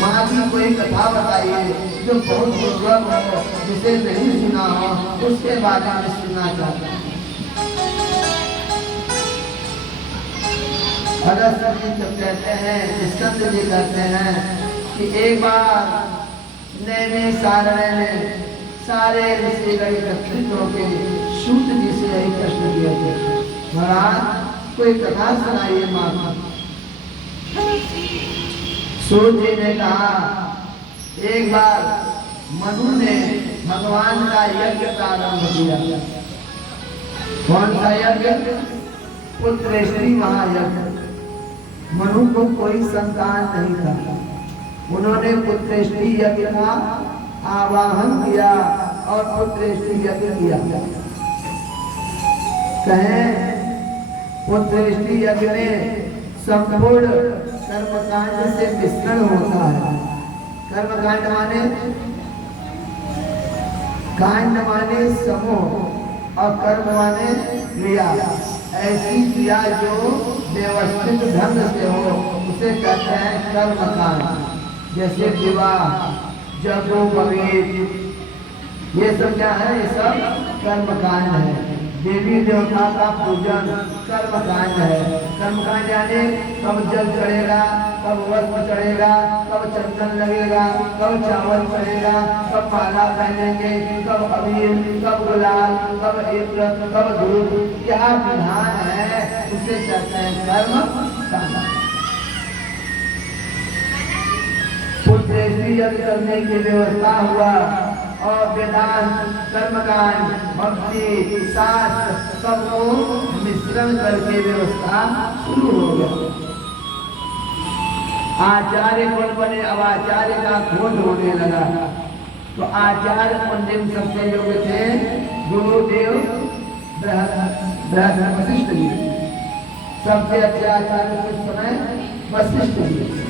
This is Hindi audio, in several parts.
माँ की कोई कथा बताइए जो बहुत दुर्लभ हो, जिसे नहीं सुना हो, उसके बारे में सुनना चाहता हूँ। अगस्त जी जब कहते हैं, स्कंद जी कहते हैं कि एक बार नैमिषारण्य में सारे ऋषिगण एकत्रित होकर सूत जी से यही प्रश्न किए थे, महाराज कोई कथा सुनाइए माँ की। सूत जी ने कहा, एक बार मनु ने भगवान का यज्ञ प्रारंभ किया। कौन सा यज्ञ? पुत्रेष्टि महायज्ञ। मनु को कोई संतान नहीं था, उन्होंने पुत्रेष्टि यज्ञ का आवाहन किया और पुत्रेष्टि यज्ञ किया। कहें पुत्रेष्टि यज्ञ में संपूर्ण कर्मकांड से मिश्रण होता है। कर्मकांड माने, कांड माने समूह और कर्म माने क्रिया। ऐसी क्रिया जो व्यवस्थित ढंग से हो उसे कहते हैं कर्मकांड। जैसे विवाह, यज्ञोपवीत, ये सब क्या है? ये सब कर्मकांड है। देवी देवता का पूजन कर्मकांड है। कर्मकांड यानी कब जल चढ़ेगा, कब वस्त्र चढ़ेगा, कब चंदन लगेगा, कब चावल चढ़ेगा, कब माला पहनेंगे, कब अबीर, कब गुलाल, कब इत्र, कब धूप, क्या विधान है उसे कहते हैं कर्मकांड। पुत्रेष्टि यज्ञ करने की व्यवस्था हुआ और वेदांत, कर्मकांड, भक्ति, शास्त्र सबको मिश्रण करके व्यवस्था शुरू हो गया। आचार्य कौन बने? अब आचार्य का खोज होने लगा। तो आचार्य पंडित सबसे योग्य थे गुरुदेव बृहस्पति वशिष्ठ जी। सबसे अच्छे आचार्य उस समय वशिष्ठ जी।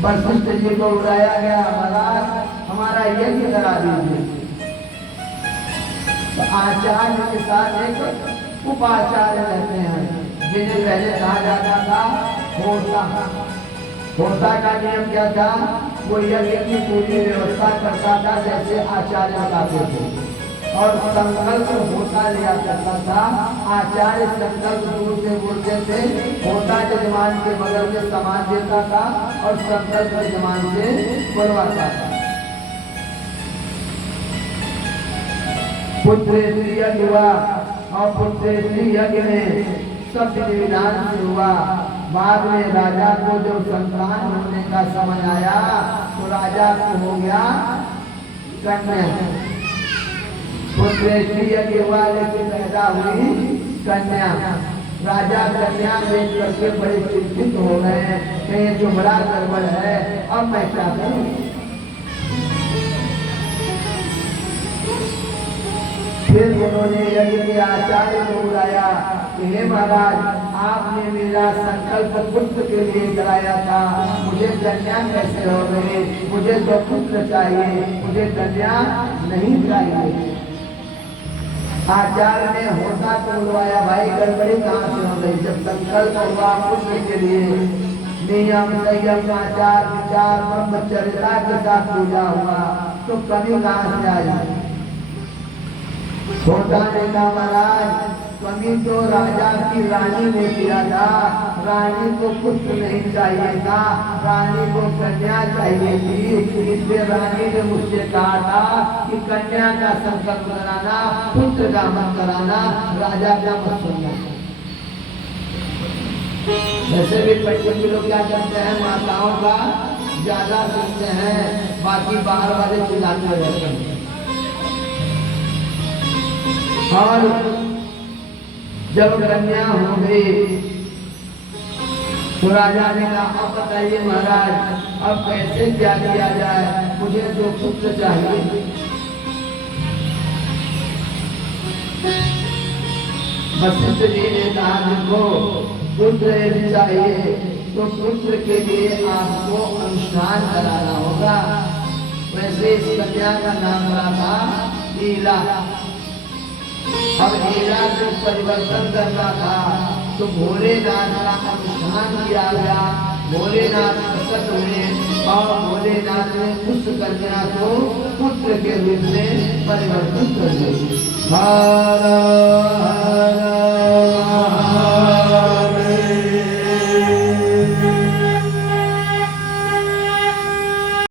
वशिष्ठ जी को बुलाया गया, महाराज हमारा यज्ञ करा दीजिए। तो आचार्य के साथ एक उपाचार्य रहते हैं, जिन्हें पहले कहा जाता था होता। होता का नियम क्या था? वो यज्ञ की पूरी व्यवस्था करता था जैसे आचार्य बताते थे, और संकल्प होता लिया करता था। आचार्य संकल्प दूर से बोलते थे, होता यजमान के बगल में सामान देता था और संकल्प यजमान से बोलवाता था। पुत्रेष्टि यज्ञ हुआ और पुत्रेष्टि यज्ञ में सब विधि विधान से हुआ। बाद में राजा को जब संतान होने का समय आया तो राजा को हो गया कन्या। पुत्रेष्टि यज्ञ हुआ लेकिन पैदा हुई कन्या। राजा कन्या देख करके बड़े चिंतित हो गए, कहीं जो बड़ा गड़बड़ है, अब मैं क्या करूं? फिर उन्होंने यज्ञ के आचार्य को बुलाया कि हे महाराज, आपने मेरा संकल्प पुत्र के लिए कराया था, मुझे कन्या कैसे हो गई? मुझे तो पुत्र चाहिए, मुझे कन्या नहीं चाहिए। आचार्य ने होता को बुलवाया, भाई गड़बड़ी कहाँ से हो गई? जब संकल्प हुआ पुत्र के लिए, नियम संयम आचार विचार ब्रह्मचर्या के साथ पूजा हुआ, तो कमी कहाँ से आई? होता ने कहा, महाराज कमी तो राजा की रानी ने किया था, रानी को पुत्र नहीं चाहिए था, रानी को कन्या चाहिए थी। इसलिए रानी ने मुझसे कहा था कि कन्या का संकल्प कराना, पुत्र का मत कराना, राजा का मत सुनना। वैसे भी पंडित लोग क्या करते हैं, माताओं का ज्यादा सुनते हैं, बाकी बाहर वाले चिल्लाते रहते हैं। और जब कन्या हो गई तो राजा ने कहा, अब बताइए महाराज, अब कैसे क्या किया जाए? मुझे तो पुत्र चाहिए। वशिष्ठ जी ने कहा, देखो पुत्र यदि चाहिए तो पुत्र के लिए आपको अनुष्ठान कराना होगा। वैसे इस कन्या का नाम रहा था ईला। अब हीरा से परिवर्तन करना था तो भोलेनाथ का अनुष्ठान किया गया। भोलेनाथ प्रसन्न हुए और भोले भोलेनाथ ने उस कन्या को पुत्र के रूप में परिवर्तित कर दिया।